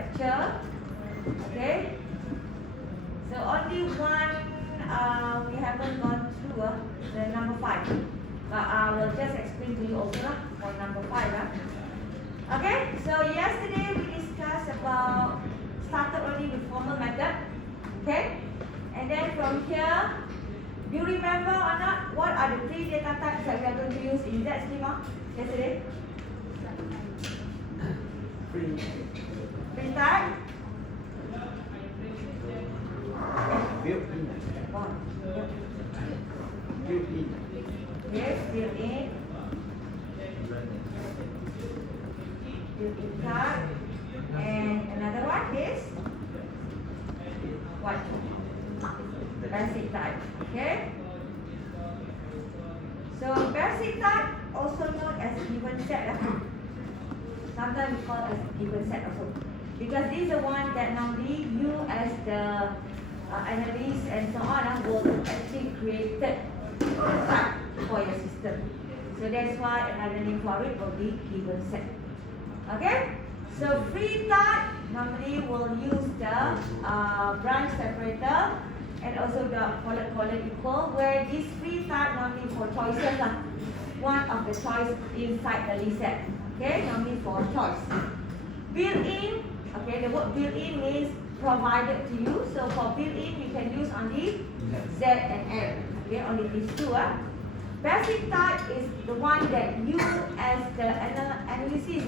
lecture. Okay. So only one we haven't gone through the number 5. But I will just explain to you also for number 5. Okay. So yesterday we discussed about started only with formal method. Okay. And then from here, do you remember or not what are the 3 data types that we are going to use in that schema yesterday? Free type. Built-in. Yes, built-in. Built-in type. And another one is what? Basic type. Okay. So basic type also known as given set. Sometimes we call as given set also, because this is the one that normally you as the analyst and so on will actually create the type for your system. So that's why another name for it will be given set. Okay. So free type normally will use the branch separator and also the column equal, where this free type normally for choices one of the choice inside the list set. Okay, normally for choice. Built-in, okay, the word built-in means provided to you. So for built-in, you can use only Z and M. Okay, only these two. Basic type is the one that you as the analysis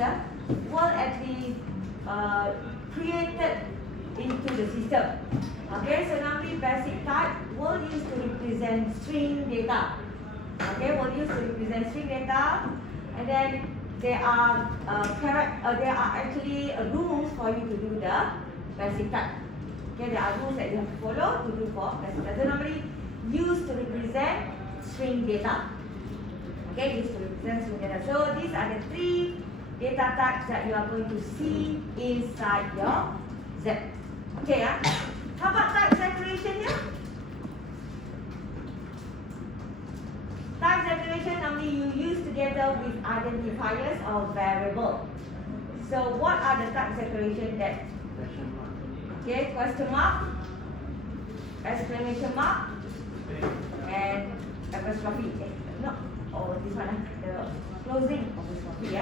will actually created into the system. Okay, so normally basic type will use to represent string data. Okay, will use to represent string data, and then there are actually rules for you to do the basic type. Okay, there are rules that you have to follow to do for basic type. So normally used to represent string data. Okay, used to represent string data. So these are the 3 data types that you are going to see inside your Z. Okay, how about type declaration here? Type declaration normally you use together with identifiers or variable. So what are the type declaration that? Okay, question mark, exclamation mark, and apostrophe. No, this one, the closing apostrophe.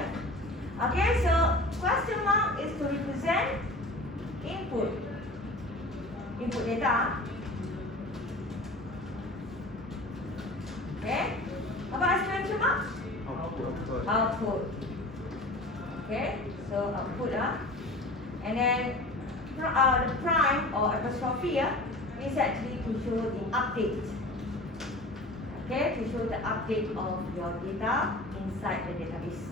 Okay, so question mark is to represent input data. Okay, apa exclamation mark? Output. Okay, so output and then the prime or apostrophe is actually to show the update. Okay, to show the update of your data inside the database.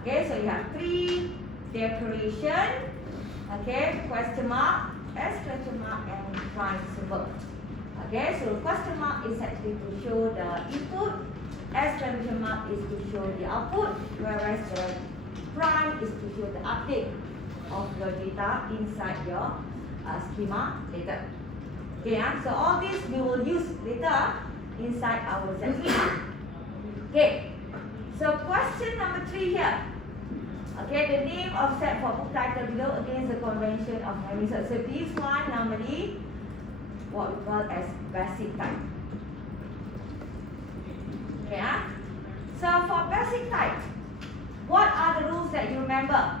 Okay, so you have 3 declaration. Okay, question mark, exclamation mark, and prime symbol. Okay, so question mark is actually to show the input, exclamation mark is to show the output, whereas the prime is to show the update of your data inside your schema later. Okay, so all this we will use later inside our Z schema. Okay, so question number 3 here. Okay, the name of set for book title below against the convention of naming set. So this one normally what we call as basic type. Okay, so for basic type, what are the rules that you remember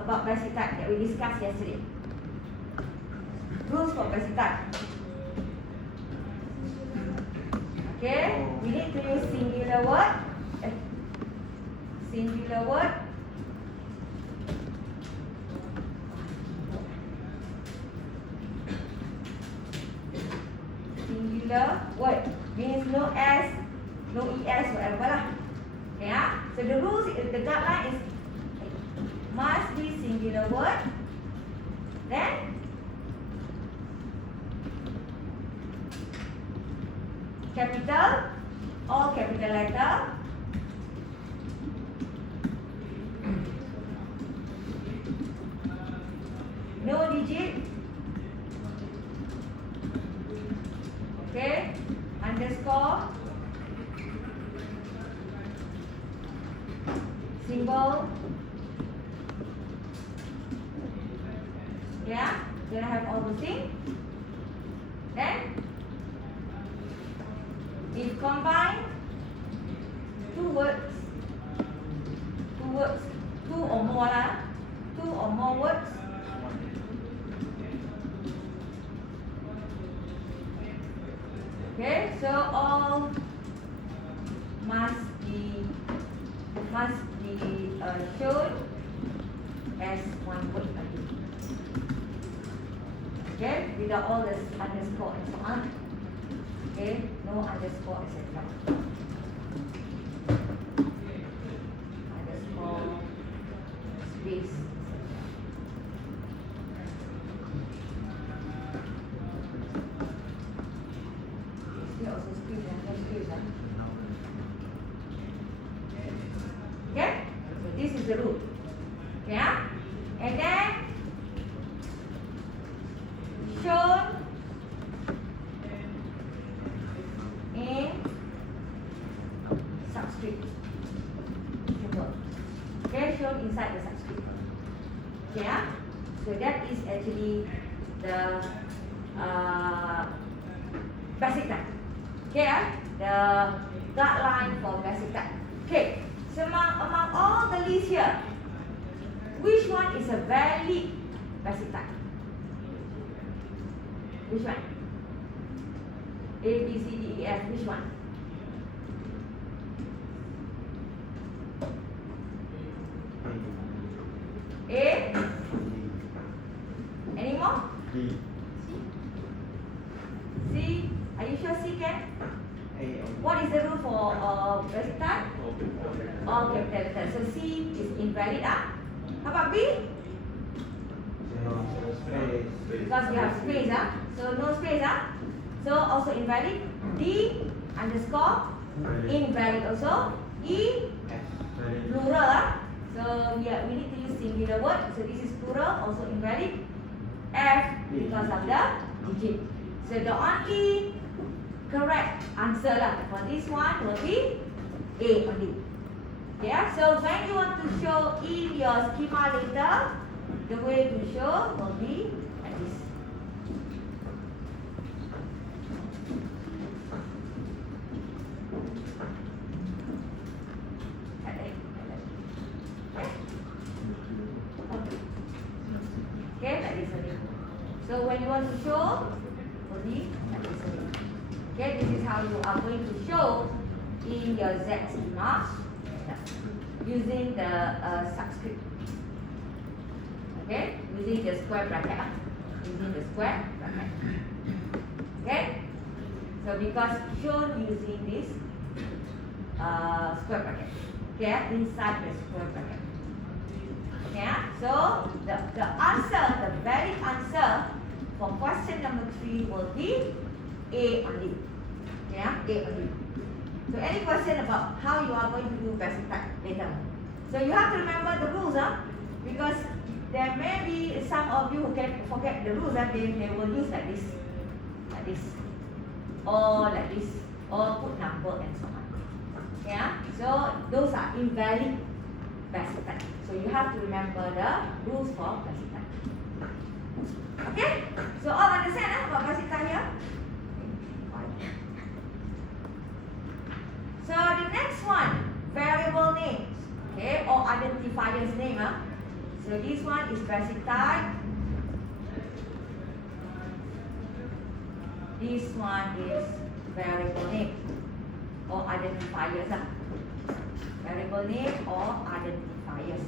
about basic type that we discussed yesterday? Rules for basic type. Okay, we need to use singular word. Singular word. Singular word means no S, no ES, whatever lah. Okay, so the rules, the guideline is must be singular word. Then capital, all capital letter. No digit. Okay, underscore, symbol, Yeah, gonna have all the things. Then, if combine two words, two or more lah, two or more words. Okay, so all must be shown as one word again. Okay, without all this underscore and so on. Okay, no underscore etc. Underscore, space, etc. Here also space and no space. Okay, so this is the rule. Yeah, and then shown in subscript symbol. Okay, shown inside the subscript. Yeah, so that is actually the basic type. Okay, the guideline for basic type. Okay, so among all the lists here, which one is a valid basic type? Which one? A, B, C, D, E, F. Which one? A? Any more? D. C? Are you sure C can? A. What is the rule for basic type? All capital letters. So C is invalid. How about B? Space. Because we have space. So no space. So also invalid. D underscore invalid also. E plural. So we need to use singular word. So this is plural, also invalid. F because of the digit. So the only correct answer for this one will be A only. Yeah. So when you want to show in your schema later, the way to show will be like this. Okay, like this only. So when you want to show, will be like this only. Okay, this is how you are going to show in your Z schema using the subscript. Okay, using the square bracket. Using the square bracket. Okay, so because shown using this square bracket. Okay, inside the square bracket. Yeah, so the answer, the valid answer for question number 3 will be A only. Yeah, A only. So any question about how you are going to do basic type later. So you have to remember the rules, because there may be some of you who can forget the rules, they will use like this, or like this, or put number and so on. Yeah, so those are invalid basic type. So you have to remember the rules for basic type. Okay, so all understand about basic type here? So the next one, variable names, okay, or identifiers name. So this one is basic type. This one is variable name or identifiers. Variable name or identifiers.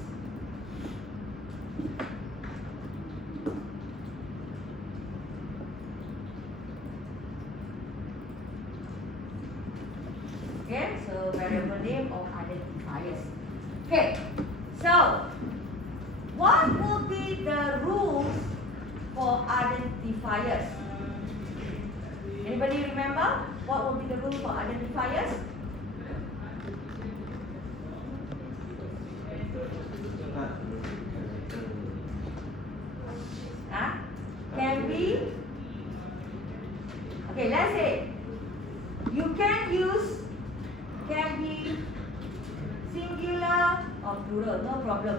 Okay, so variable name or identifiers. Okay, so what will be the rules for identifiers? Anybody remember what will be the rule for identifiers? Can be, okay, let's say you can use, can be singular or plural, no problem.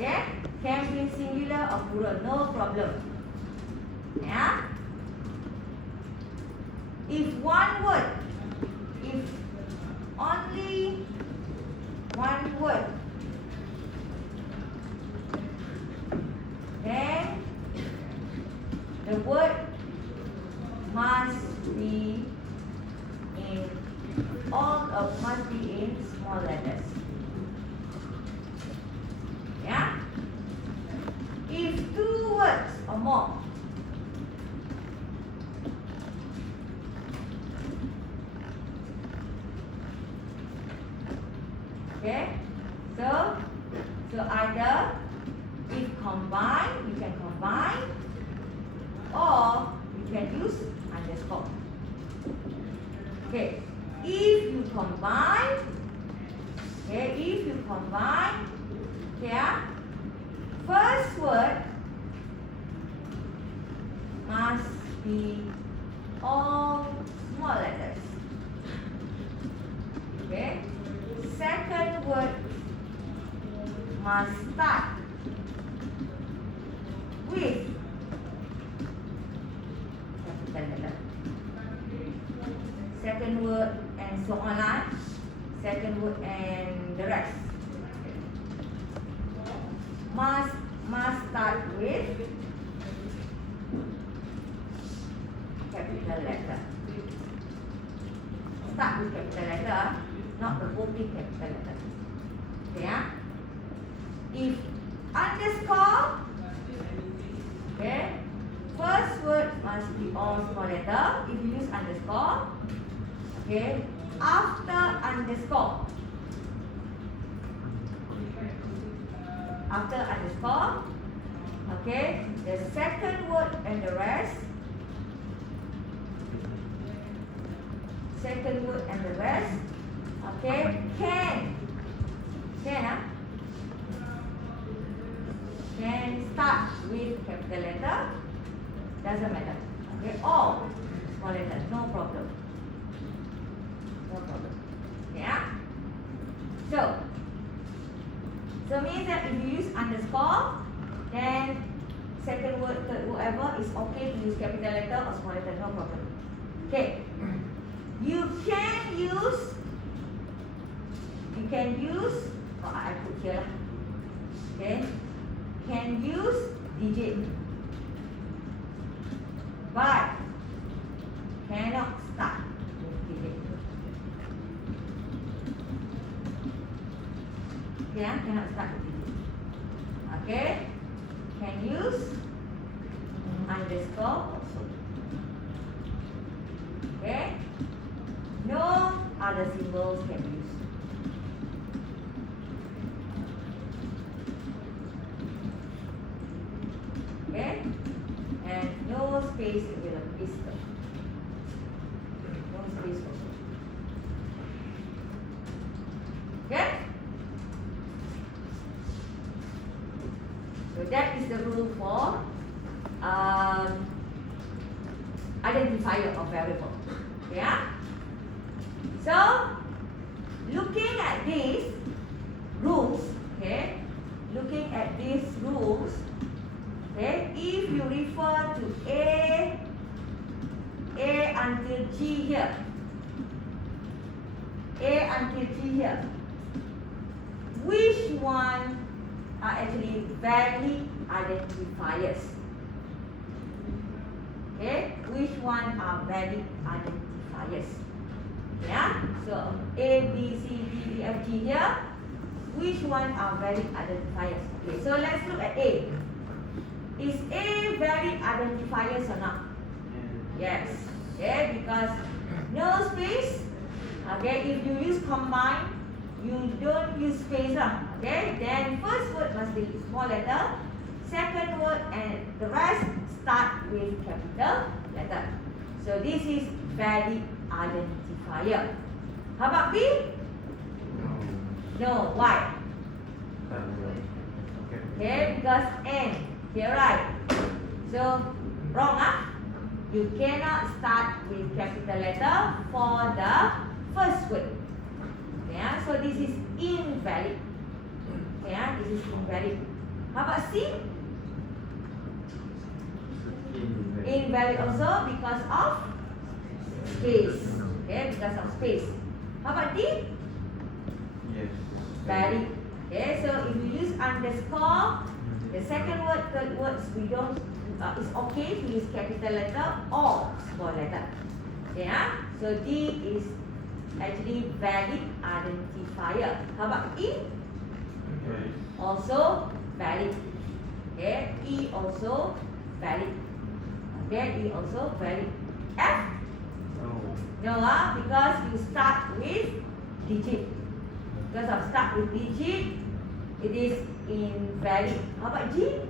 Okay, can be singular or plural, no problem. Yeah. If one word, if only one word, then the word must be in must be in small letters. Yeah. If two words or more, okay, so either if combine, you can combine, or you can use underscore. Okay, if you combine, yeah, first word must be all small letters. Okay, second word must start with capital letter. Second word and so on lah. Second word and the rest must start with capital letter. Start with capital letter, not the only capital letter. Okay, yeah? If underscore, okay, first word must be all small letter. If you use underscore, okay, after underscore, okay, the second word and the rest, okay, can start with capital letter, doesn't matter. Okay, all small letter, no problem. Yeah. So means that if you use underscore, then second word, third word, whatever is okay to use capital letter or small letter, no problem. Okay. You can use. Oh, I put here. Okay. Can use digit, but cannot start with digit. Yeah, cannot start with digit. Okay, can use underscore also. Okay, no other symbols can use. Okay, and no space with a piston. No space also. Okay. So that is the rule for identifier of variable. Yeah. So looking at these rules, okay. Looking at these rules, okay. If you refer to A until G here, which one are actually valid identifiers? Okay, which one are valid identifiers? Yeah, so A, B, C, D, E, F, G here. Which one are valid identifiers? Okay, so let's look at A. Is A valid identifiers or not? Yes. Okay, because no space. Okay, if you use combine, you don't use space lah. Okay, then first word must be small letter, second word and the rest start with capital letter. So this is valid identifier. How about B? No. Why? Okay, because N. Here, right? So wrong, huh? You cannot start with capital letter for the first word. Yeah, so this is invalid. Yeah, this is invalid. How about C? Invalid. Invalid also because of space. Okay, because of space. How about D? Yes. Valid. Okay, so if you use underscore, the second word, third words, we don't. It's okay to use capital letter or small letter. Okay, so D is actually valid identifier. How about E? Okay. Also valid. Okay, E also valid. Okay, E also valid. F? No. No, because you start with digit. Because of start with digit, it is invalid. How about G?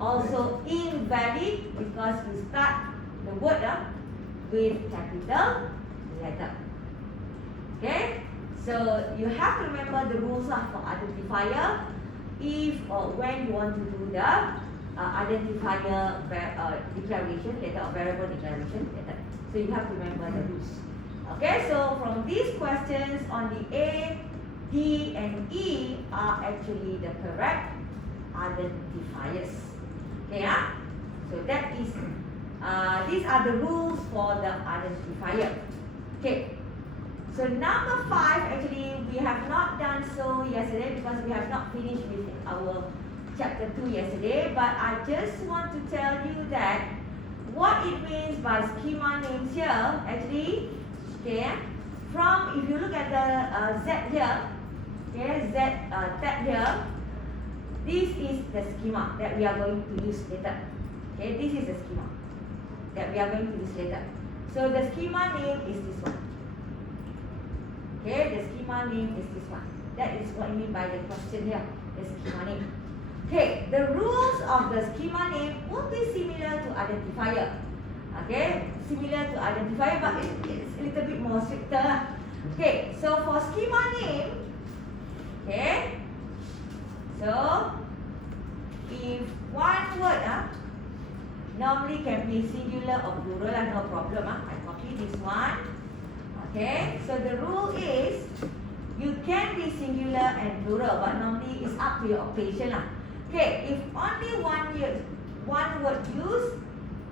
Also invalid because you start the word with capital letter. Okay, so you have to remember the rules for identifier. If or when you want to do the identifier declaration letter or variable declaration letter, so you have to remember the rules. Okay, so from these questions on the A, D, and E are actually the correct identifiers. Okay, so that is these are the rules for the identifier. Okay, so number 5 actually we have not done so yesterday because we have not finished with our chapter 2 yesterday. But I just want to tell you that what it means by schema names here actually. Okay, from if you look at the Z here, okay, Z tab here. This is the schema that we are going to use later. Okay, this is the schema that we are going to use later. So the schema name is this one. Okay, the schema name is this one. That is what I mean by the question here, the schema name. Okay, the rules of the schema name will be similar to identifier. Okay, similar to identifier, but it's a little bit more stricter. Okay, so for schema name, okay. So, if one word normally can be singular or plural, no problem. I copy this one. Okay, so the rule is you can be singular and plural, but normally it's up to your occasion. Okay, if only one word used,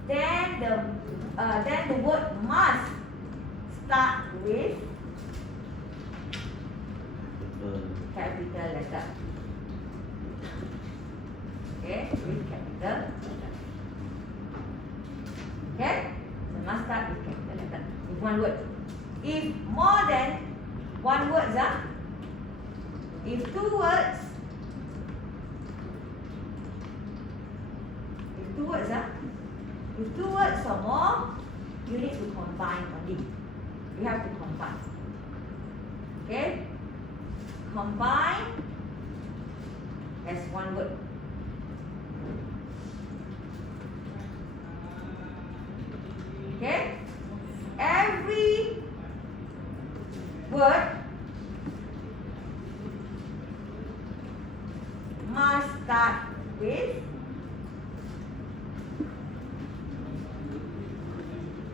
then the word must start with capital letter. Okay, with capital letter. Okay, so must start with capital letter. With one word. If more than one word, if two words, if two words or more, you need to combine only. You have to combine. Okay, combine as one word. Okay, every word must start with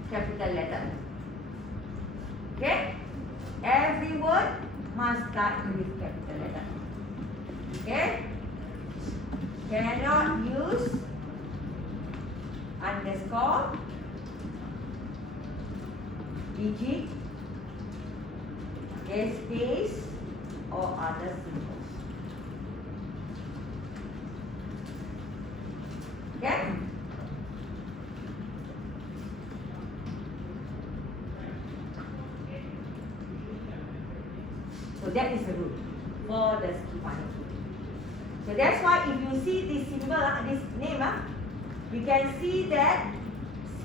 capital letter. Okay, every word must start with capital letter. Okay, cannot use underscore, digit, space, or other symbols. Okay? So that is the rule for the schema name. So that's why if you see this symbol, this name, you can see that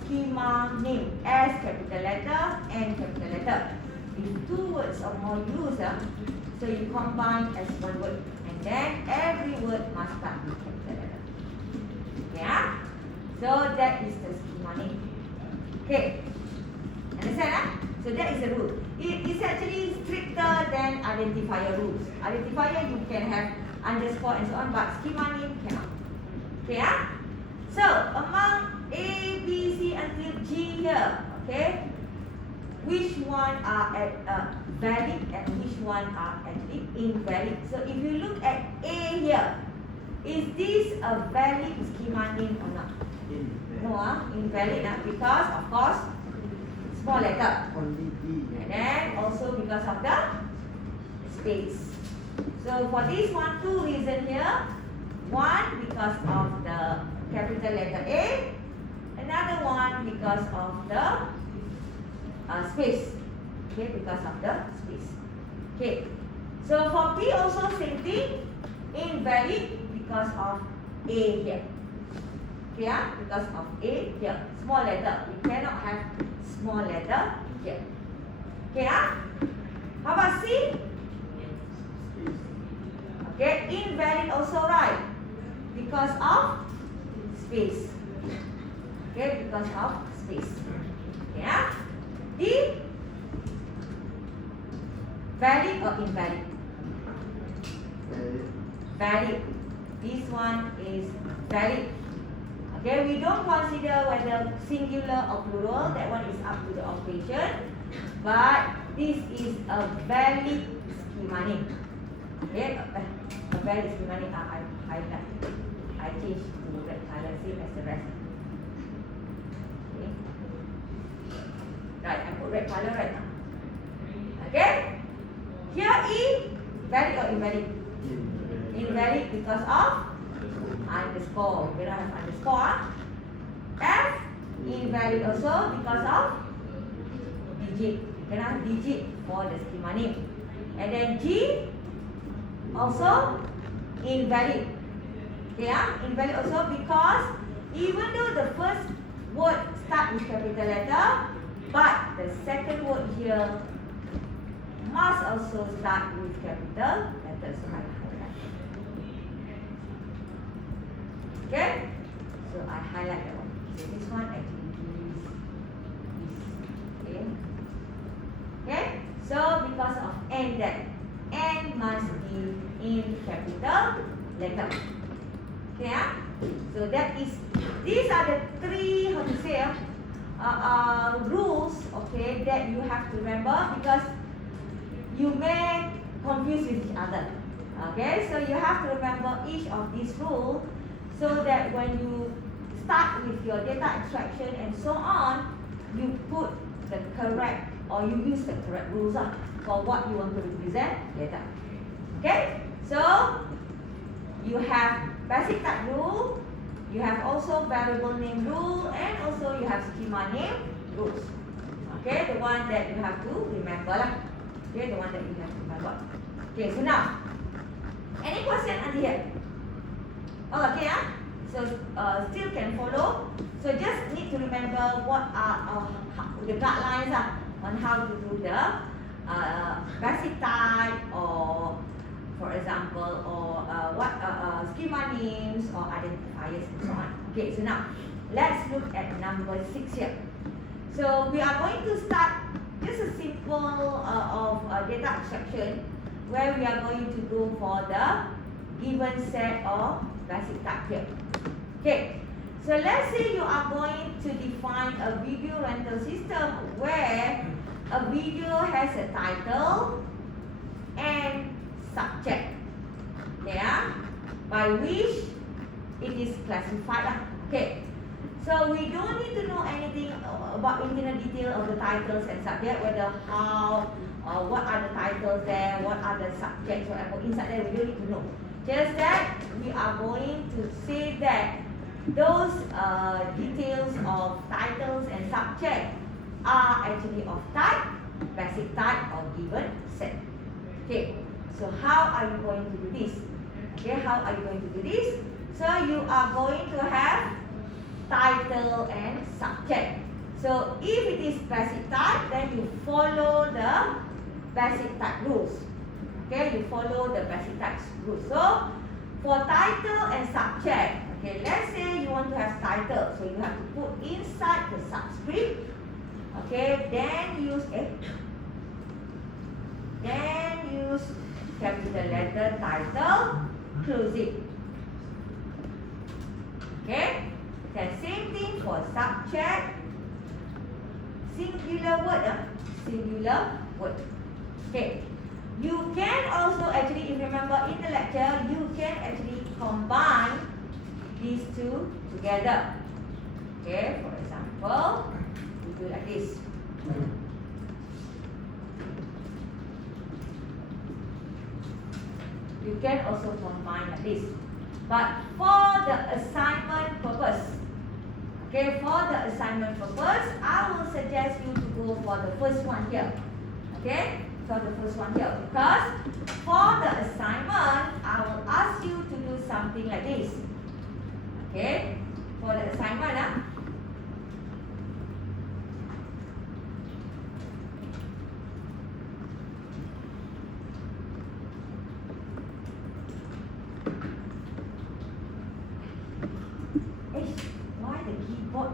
schema name as capital letter and capital letter. If two words or more used, so you combine as one word, and then every word must start with capital letter. Yeah? So that is the schema name. Okay. Understand? So that is the rule. It is actually stricter than identifier rules. Identifier you can have underscore and so on, but schema name cannot. Okay? So among A, B, C until G here, okay, which one are valid and which one are actually invalid? So if you look at A here, Is this a valid schema name or not? No, invalid because of course small letter. Only D. And then also because of the space. So for this one, two reasons here. One because of the capital letter A. Another one because of the space. Okay, because of the space. Okay. So for B also same thing. Invalid because of A here. Okay, because of A here. Small letter. We cannot have small letter here. Okay, how about C? Okay, invalid also right. Because of space. Okay, because of space. Okay, D? Valid or invalid? Valid. This one is valid. Okay, we don't consider whether singular or plural. That one is up to the occasion. But this is a valid schema name. Okay, a valid schema name. I highlight. I change to red color, same as the rest. Okay. Right, I put red color right now. Okay. Here E, valid or invalid? Invalid because of underscore. We don't have underscore. F, invalid also because of digit. We cannot have digit for the schema name. And then G, also invalid. Okay, invalid also because even though the first word start with capital letter, but the second word here must also start with capital letters. So I highlight. Okay? So I highlight that one. So this one actually is this. Okay? Okay? So because of N that N must be in capital letter. Okay? So that is, these are the three, how to say, rules, okay, that you have to remember because you may confuse with each other. Okay, so you have to remember each of these rules so that when you start with your data extraction and so on, you put the correct or you use the correct rules for what you want to represent data. Okay, so you have basic type rule, you have also variable name rule, and also you have schema name rules. Okay, the one that you have to remember lah. Okay, the one that you have to remember. Okay, so now, any question until here? Oh, okay, so still can follow. So just need to remember what are the guidelines on how to do the basic type, or for example, or what schema names or identifiers and so on. Okay, so now let's look at number 6 here. So we are going to start just a simple of data abstraction where we are going to go for the given set of basic type here. Okay, so let's say you are going to define a video rental system where a video has a title and subject, yeah, by which it is classified. Okay, so we don't need to know anything about internal detail of the titles and subject, whether how, what are the titles there, what are the subjects, whatever inside there, we don't need to know. Just that we are going to say that those details of titles and subject are actually of type, basic type, or given set. Okay, so how are you going to do this? Okay, how are you going to do this? So you are going to have title and subject. So if it is basic type, then you follow the basic type rules. Okay, you follow the basic type rules. So for title and subject, okay, let's say you want to have title, so you have to put inside the subscript. Okay, then use capital letter title, close it. Okay, then same thing for subject, singular word, singular word. Okay, You can also actually, if you remember in the lecture, you can actually combine these two together. Okay, for example, we do like this. You can also combine like this. But for the assignment purpose, okay, for the assignment purpose, I will suggest you to go for the first one here. Okay, for the first one here. Because for the assignment, I will ask you to do something like this. Okay, for the assignment, why the keyboard?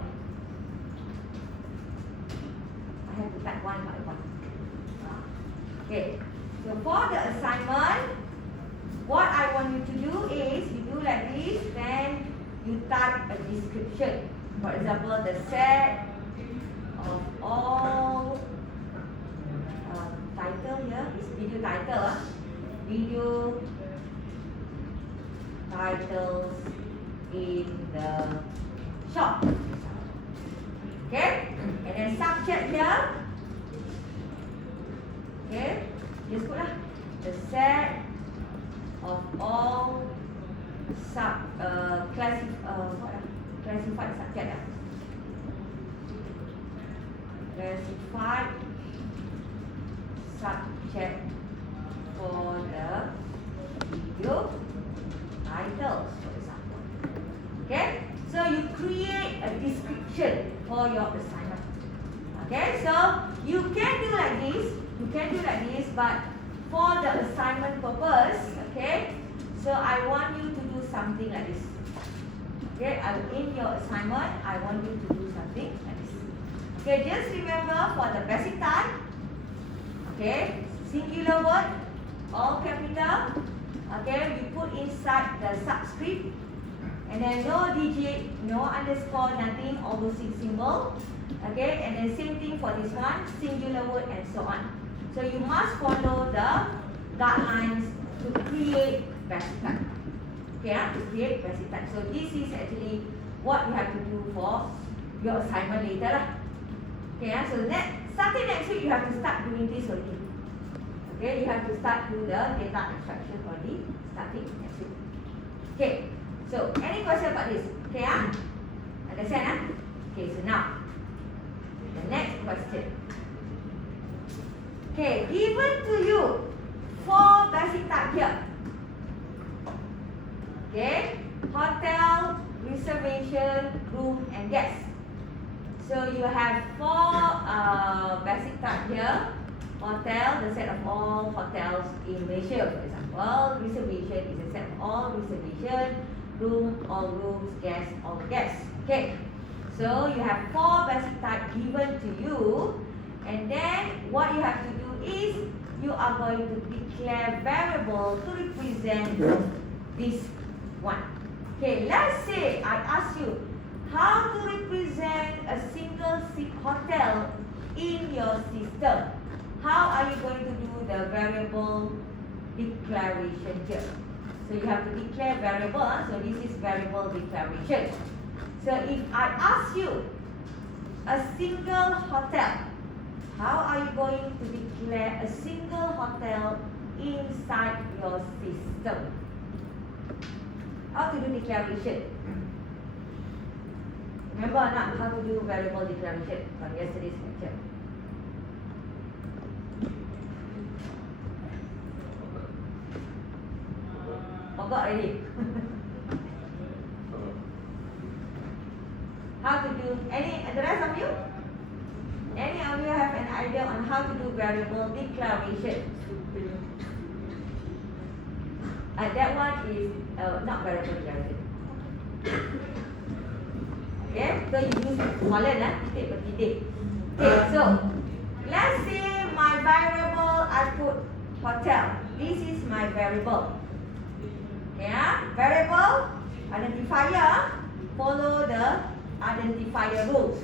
I have to type one by one. Okay, so for the assignment, what I want you to do is, you do like this, then you type a description. For example, the set of all title here is video title. Video titles in the shop. Okay, and then subject here. Okay, just put lah the set of all classified subject. Classified subject for the video titles, for example. Okay, so you create a description for your assignment. Okay, so you can do like this. You can do like this, but for the assignment purpose, okay, so I want you to do something like this. Okay, in your assignment, I want you to do something like this. Okay, just remember for the basic type, okay, singular word, all capital, okay, we put inside the subscript, and then no digit, no underscore, nothing, all those symbol, okay, and then same thing for this one, singular word, and so on. So you must follow the guidelines to create basic type. Okay, to create basic type. So this is actually what you have to do for your assignment later. Okay, so starting next week you have to start doing this already. Okay, you have to start do the data extraction already starting next week. Okay, so any question about this? Okay, understand? Okay, so now the next question. Okay, given to you 4 basic type here. Okay, hotel, reservation, room, and guest. So you have 4 basic type here. Hotel, the set of all hotels in Malaysia, for example. Reservation is a set of all reservation. Room, all rooms. Guest, all guests. Okay, so you have 4 basic type given to you. And then what you have to do is you are going to declare variable to represent this one. Okay, let's say I ask you how to represent a single seat hotel in your system. How are you going to do the variable declaration here? So you have to declare variable, so this is variable declaration. So if I ask you a single hotel, how are you going to declare a single hotel inside your system? How to do declaration? Remember or not how to do variable declaration from yesterday's lecture? Forgot already. How to do the rest of you? Any of you have an idea on how to do variable declaration? That one is not variable declaration. Okay, so you use colon, titik per titik. Okay, so let's say my variable I put hotel. This is my variable. Yeah, variable identifier follow the identifier rules.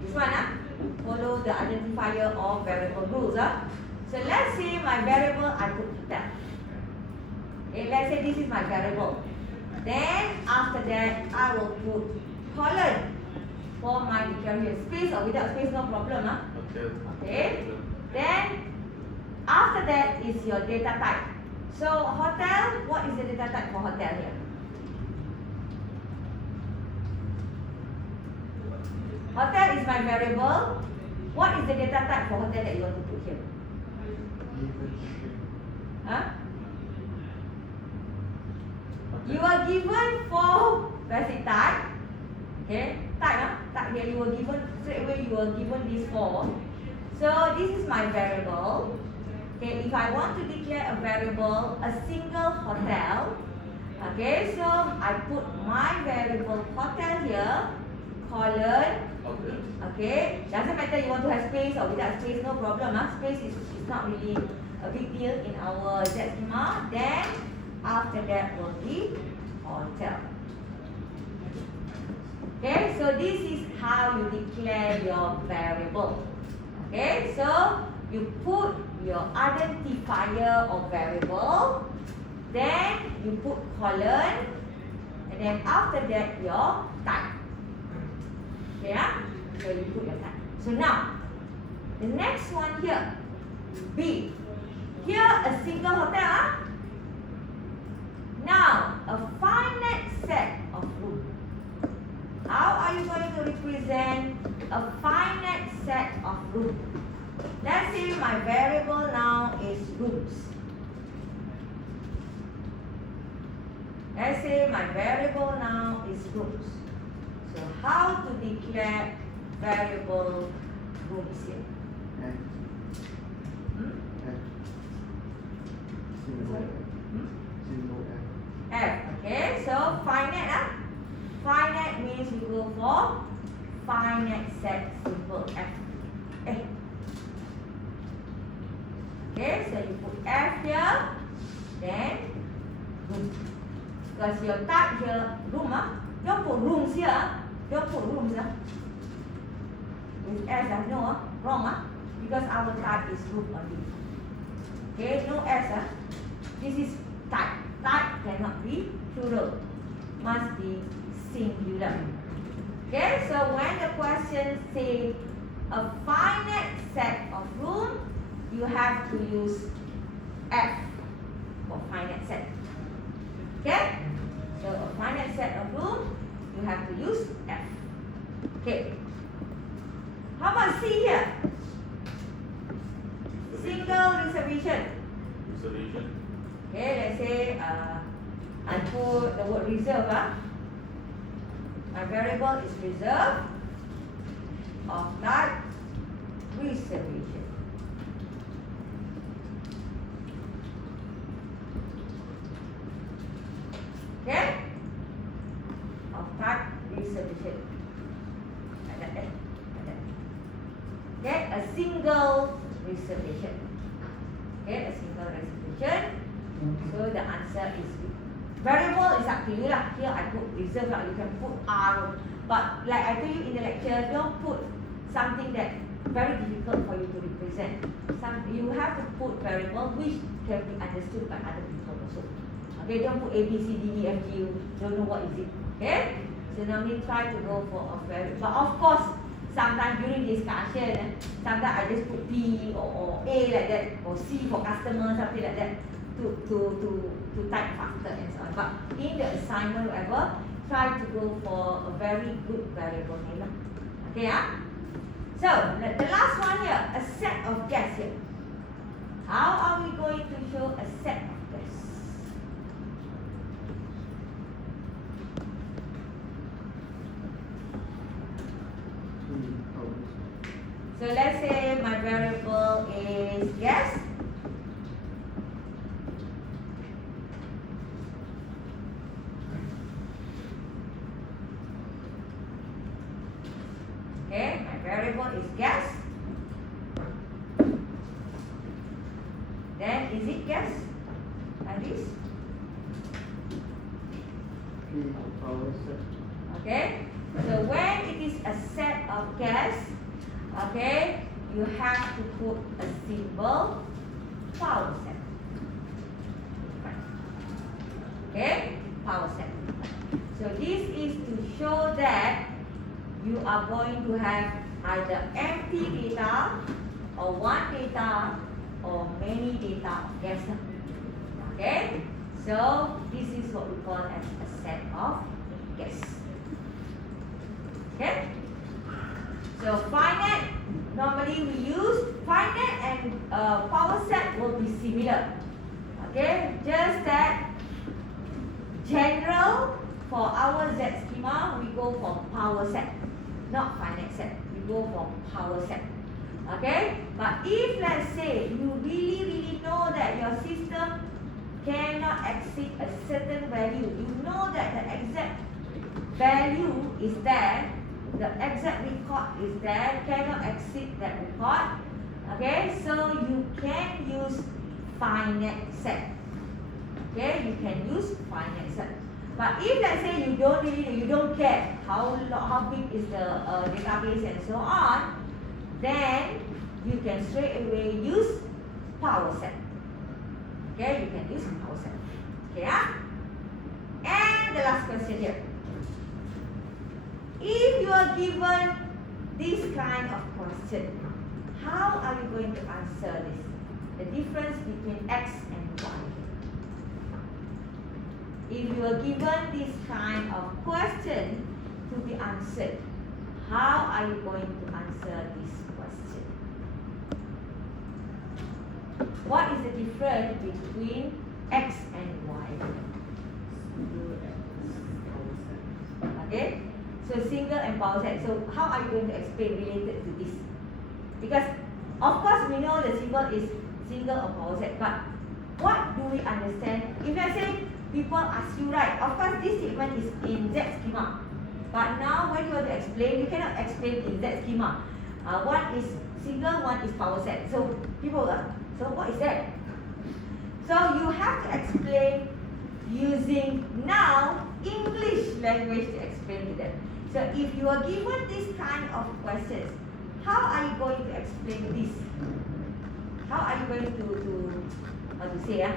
This one, follow the identifier of variable rules. So So let's say my variable I put hotel. Okay, let's say this is my variable. Then after that I will put colon for my declaration. Space or without space no problem. Hotel. Okay. Then after that is your data type. So hotel, what is the data type for hotel here? Hotel is my variable. What is the data type for hotel that you want to put here? Huh? You are given 4 basic type. Okay, type here you were given straight away. You were given these 4. So this is my variable. Okay, if I want to declare a variable, a single hotel. Okay, so I put my variable hotel here, colon. Okay. Okay, doesn't matter you want to have space or without space, no problem. Space is not really a big deal in our Z schema. Then after that will be hotel. Okay, so this is how you declare your variable. Okay, so you put your identifier of variable, then you put colon, and then after that your type. Okay, so you put your type. So now, the next one here, B. Here a single hotel. Now, a finite set of rooms. How are you going to represent a finite set of rooms? Let's say my variable now is rooms. Let's say my variable now is rooms. So how to declare variable rooms here? F. Okay, so finite. Finite means we go for finite set simple F. Okay, so you put F here, then room. Because your type here, room, don't put rooms here. Don't put rooms. With S, no, wrong. Because our type is room only. Okay, no S. This is type. Type cannot be plural. Must be singular. Okay, so when the question says a finite set of room, you have to use F for finite set. Okay? So a finite set of room, you have to use F. Okay. How about C here? Single reservation. Reservation. Okay, let's say I put the word reserve. My variable is reserve of type reservation. Okay? Of type reservation. Okay, a single reservation. Okay, a single reservation. So the answer is B. Variable is up to you lah. Here I put reserve lah. You can put R. But like I told you in the lecture, don't put something that very difficult for you to represent. You have to put variable which can be understood by other people also. Okay, don't put A, B, C, D, E, F, G. You don't know what is it. Okay? So normally try to go for a variable. But of course, sometimes during discussion, sometimes I just put P or A like that, or C for customer, something like that, to type faster and so on. But in the assignment, whatever, try to go for a very good variable name. Okay, So the last one here, a set of guests here. How are we going to show a set of guests? So let's say my variable is guest. Okay, my variable is guest. Then is it guest? Like this? Okay, so when it is a set of guests, okay, you have to put a symbol power set. Okay, power set. So this is to show that you are going to have either empty data or one data or many data of guess. Okay, so this is what we call as a set of guess. Okay, so finite, normally we use finite and power set will be similar. Okay, just that general for our Z schema we go for power set, not finite set. We go for power set. Okay, but if let's say you really know that your system cannot exceed a certain value, you know that the exact value is there, the exact record is there, cannot exceed that record. Okay, so you can use finite set. Okay, you can use finite set. But if let's say you don't really know, you don't care how big is the database and so on, then you can straight away use power set. Okay, you can use power set. Okay, yeah? And the last question here. If you are given this kind of question, how are you going to answer this? The difference between X and Y. If you are given this kind of question to be answered, how are you going to answer this question? What is the difference between X and Y? Okay, so single and power set. So how are you going to explain related to this? Because of course we know the symbol is single or power set, but what do we understand? If I say people ask you, right, of course this statement is in Z schema, but now when you want to explain, you cannot explain in Z schema. One is single, one is power set. So people are, so what is that? So you have to explain using now English language to explain to them. So if you are given this kind of questions, how are you going to explain this? How are you going to how to say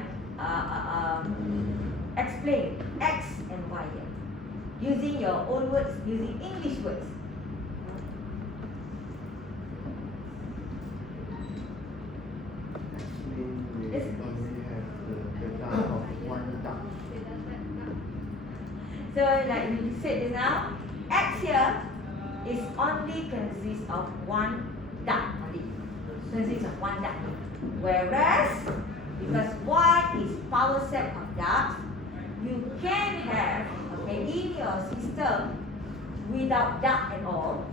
explain X and Y here, using your own words, using English words? We only have the data of one duck. So like we said just now, X here is only consists of one duck only. Consists of one duck. Whereas, because Y is power set of ducks, you can have, okay, in your system without duck at all,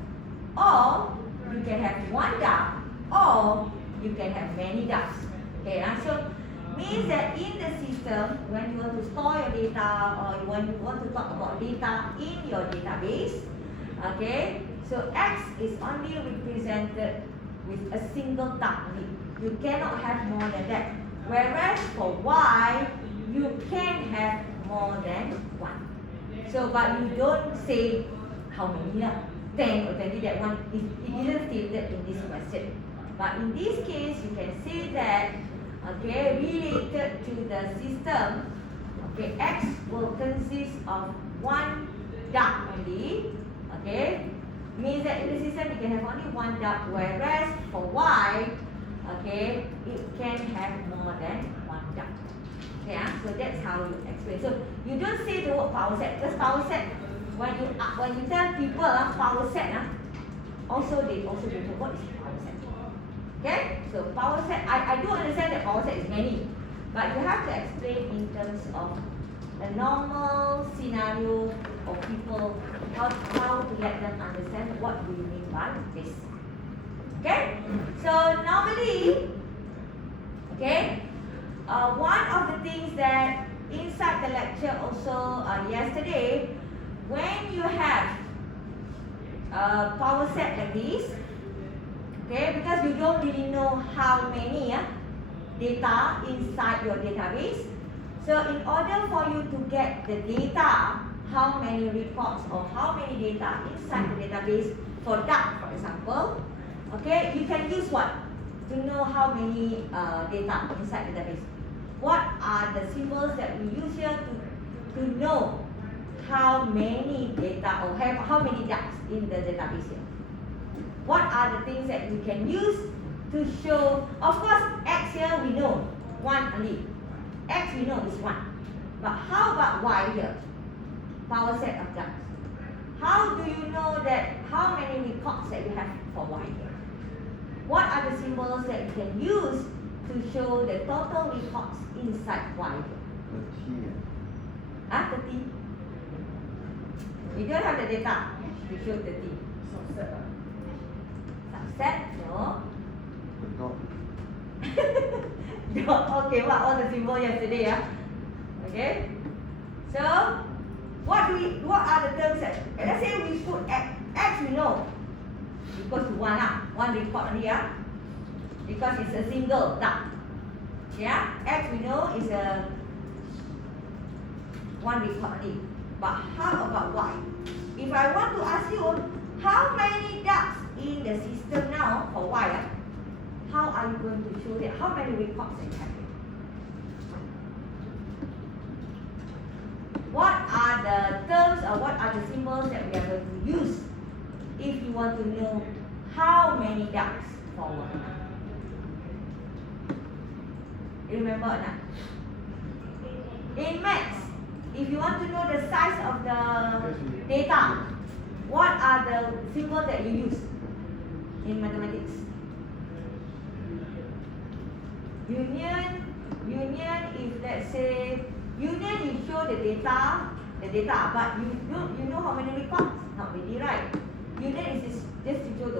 or you can have one duck, or you can have many ducks. Okay, so means that in the system, when you want to store your data or when you want to talk about data in your database, okay, so X is only represented with a single duck only. You cannot have more than that. Whereas for Y, you can have more than one. So, but you don't say how many, 10 or 20, that one, it isn't stated in this question. But in this case, you can say that, okay, related to the system, okay, X will consist of one duck only, okay, means that in the system you can have only one duck, whereas for Y, okay, it can have more than one duck. Okay, so that's how you explain. So you don't say the word power set, because power set, when you tell people power set, also they don't know what is power set. Okay, so power set, I do understand that power set is many, but you have to explain in terms of a normal scenario of people, how to let them understand what do you mean by this. Okay, so normally, okay, one of the things that inside the lecture also yesterday, when you have power set like this, okay, because you don't really know how many data inside your database. So in order for you to get the data, how many records or how many data inside the database for duck, for example, okay, you can use what? to know how many data inside the database. What are the symbols that we use here to know how many data or how many ducks in the database here? What are the things that we can use to show? Of course, X here we know, one only. X we know is one. But how about Y here? Power set of ducks. How do you know that how many records that you have for Y here? What are the symbols that you can use to show the total records inside Y here? The T. 30. We don't have the data to show 30. Subset? No. The dot. Okay, what all the symbol yesterday, yeah? Okay. So, what are the terms that, let's say we put X we know equals to 1 one record only, yeah? Because it's a single duck. Yeah? X we know is a one record only. But how about Y? If I want to ask you how many ducks in the system now for Y, how are you going to show that? How many records that you have? What are the terms or what are the symbols that we are going to use if you want to know how many ducks for Y? You remember or not? In maths, if you want to know the size of the data, what are the symbols that you use in mathematics? Union, if let's say, union you show the data, but you know how many records? Not really, right? Union is just to show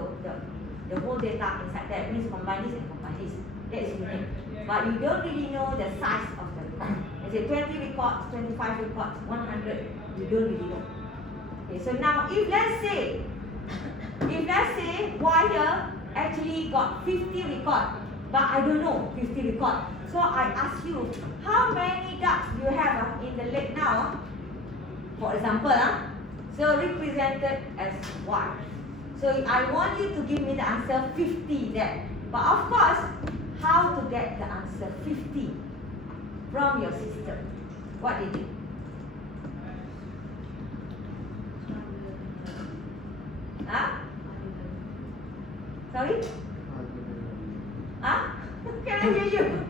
the whole data inside there. It means combine this and combine this. That is union. But you don't really know the size of the record. Let's say 20 records, 25 records, 100, you don't really know. Okay, so now if let's say Y here actually got 50 records, but I don't know 50 records. So I ask you, how many ducks do you have in the lake now? For example, so represented as Y. So I want you to give me the answer 50 there. But of course, how to get the answer 50 from your system? What do you think? Sorry? Can I hear you?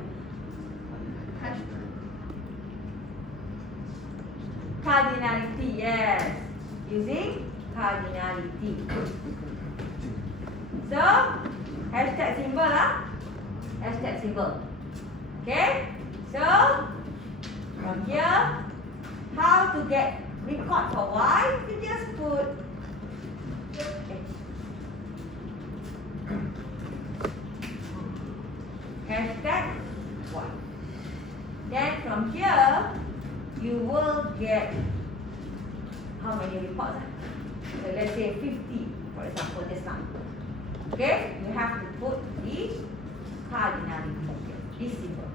Cardinality, yes. Using cardinality. So, hashtag symbol, hashtag symbol. Okay? So, from here, how to get record for Y? You just put hashtag Y. Then from here, you will get how many records? So let's say 50, for example, just now. Okay, you have to put the cardinality here, this symbol.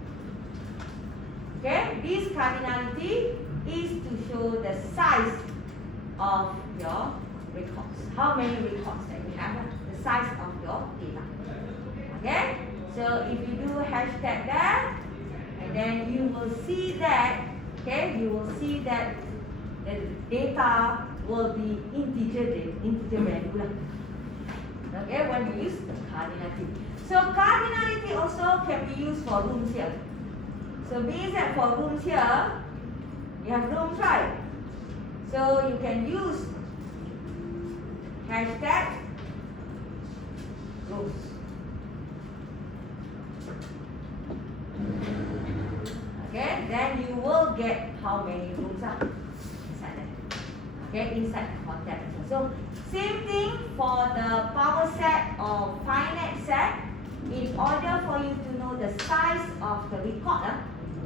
Okay, this cardinality is to show the size of your records. How many records that you have? The size of your data. Okay, so if you do hashtag there, and then you will see that. Okay, you will see that the data will be integer value. Okay, when you use the cardinality. So cardinality also can be used for rooms here. So means that for rooms here, you have rooms, right? So you can use hashtag rooms. Okay, then you will get how many rooms are inside there. Okay, inside the contact. So same thing for the power set or finite set. In order for you to know the size of the record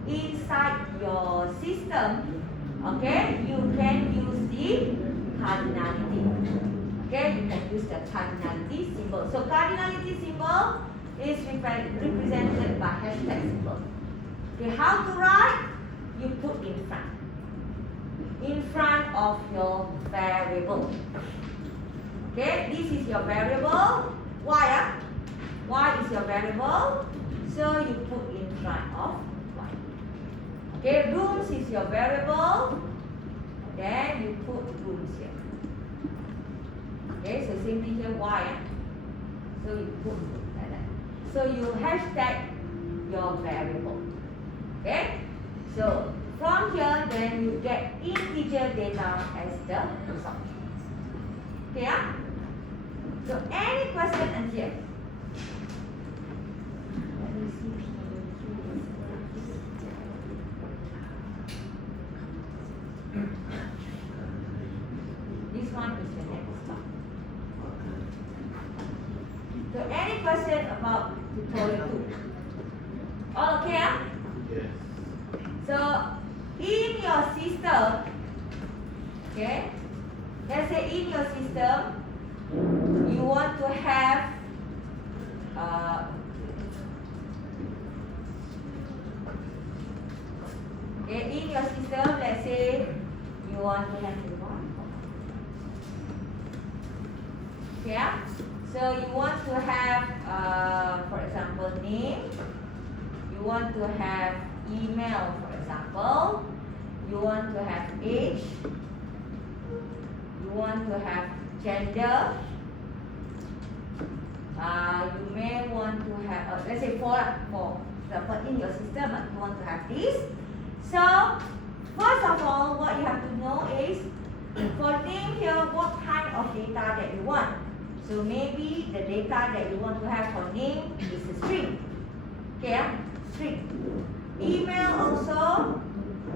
inside your system, okay, you can use the cardinality. Okay, you can use the cardinality symbol. So cardinality symbol is represented by hashtag symbol. Okay, how to write? You put in front of your variable. Okay, this is your variable. Y. Y is your variable, so you put in front of Y. Okay, rooms is your variable, then you put rooms here. Okay, so same thing here, Y. So you put like that. So you hashtag your variable. Okay, so from here, then you get integer data as the result. Okay, yeah? So any question until here? Let me see. This one is the next one. So any question about tutorial 2? All okay, yeah? Yes. So in your system, okay, let's say in your system, you want to have okay, in your system, let's say you want to have okay, yeah? So you want to have for example name, you want to have email, for example, you want to have age, you want to have gender, you may want to have let's say for example in your system you want to have this. So first of all, what you have to know is for name here, what kind of data that you want. So maybe the data that you want to have for name is a string. Okay, yeah? String. Email also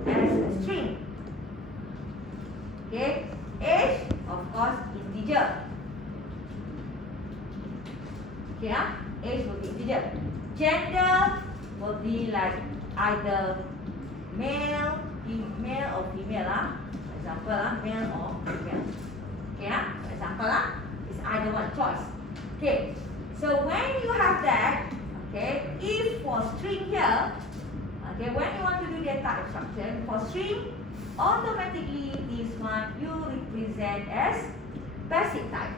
as a string. Okay. Age, of course, integer. Okay, yeah? Age will be integer. Gender will be like either male or female. For example, male or female. Okay, yeah? For example, it's either one choice. Okay. So when you have that, okay, if for string here, okay, when you want to do data abstraction for string, automatically this one you represent as basic type.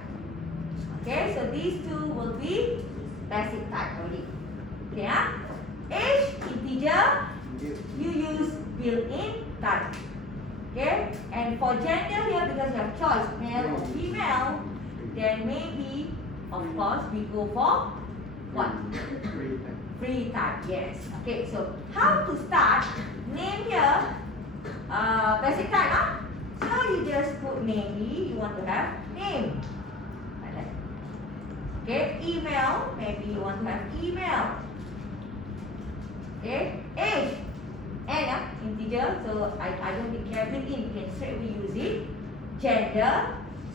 Okay, so these two will be basic type only. Okay, age integer, you use built-in type. Okay, and for gender here, because you have choice male or female, then maybe of course we go for what? Free type, yes. Okay, so how to start? Name here, basic type, so you just put maybe you want to have name. Like that. Okay, email, maybe you want to have email. Okay, age, and integer, so I don't declare it in, you can straight away use it. Gender,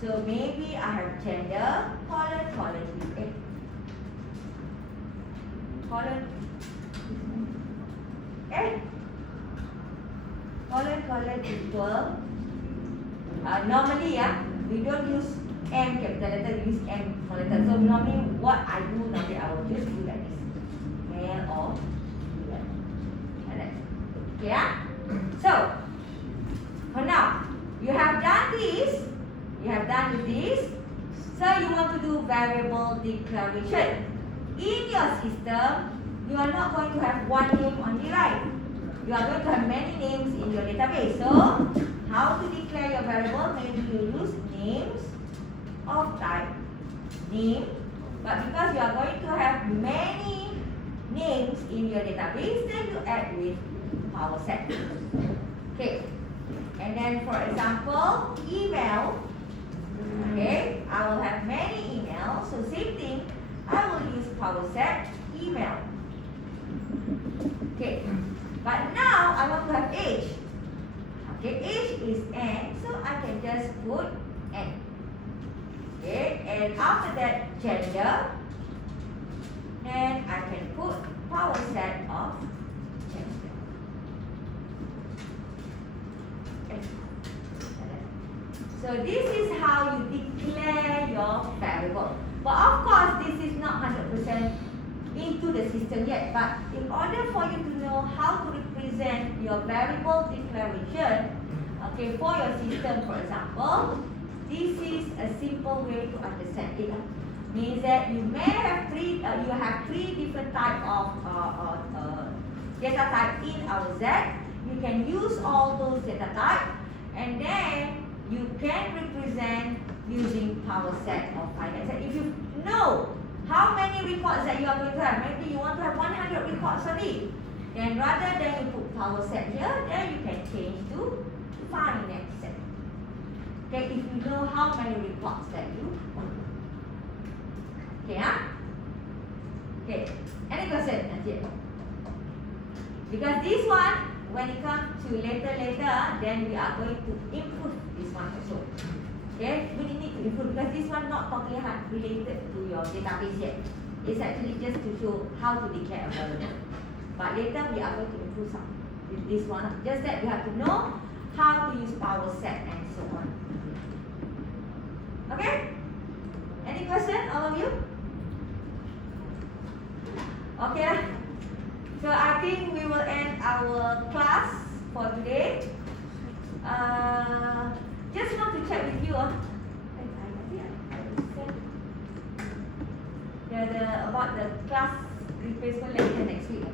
so maybe I have gender, colon, colon equal. Normally, we don't use M capital letter, we use M small letter. So normally, what I do normally, I will just do like this, male or female, like that. Okay, So for now, you have done this. You have done with this. So you want to do variable declaration. In your system, you are not going to have one name only, right? You are going to have many names in your database. So, how to declare your variable? Maybe you use names of type name. But because you are going to have many names in your database, then you add with PowerSet. Okay. And then for example, email. Okay, I will have many emails. So same thing, I will use PowerSet email. Okay, but now I want to have age. Okay, age is N, so I can just put N. Okay, and after that gender, and I can put PowerSet of gender. Okay. So this is how you declare your variable. But of course, this is not 100% into the system yet. But in order for you to know how to represent your variable declaration, okay, for your system, for example, this is a simple way to understand it. means that you may have three different type of data type in our Z. You can use all those data type, and then you can represent using power set or finite set. If you know how many records that you are going to have, maybe you want to have 100 records only, then rather than you put power set here, then you can change to finite set. Okay, if you know how many records that you want. Okay, huh? Okay, any question? Not yet. Because this one, when it comes to later, then we are going to improve this one also. Okay, we need to improve because this one not totally related to your database yet. It's actually just to show how to declare a variable. But later we are going to improve some with this one. Just that you have to know how to use power set and so on. Okay? Any question, all of you? Okay. So I think we will end our class for today. Just want to check with you. About the class replacement lecture next week.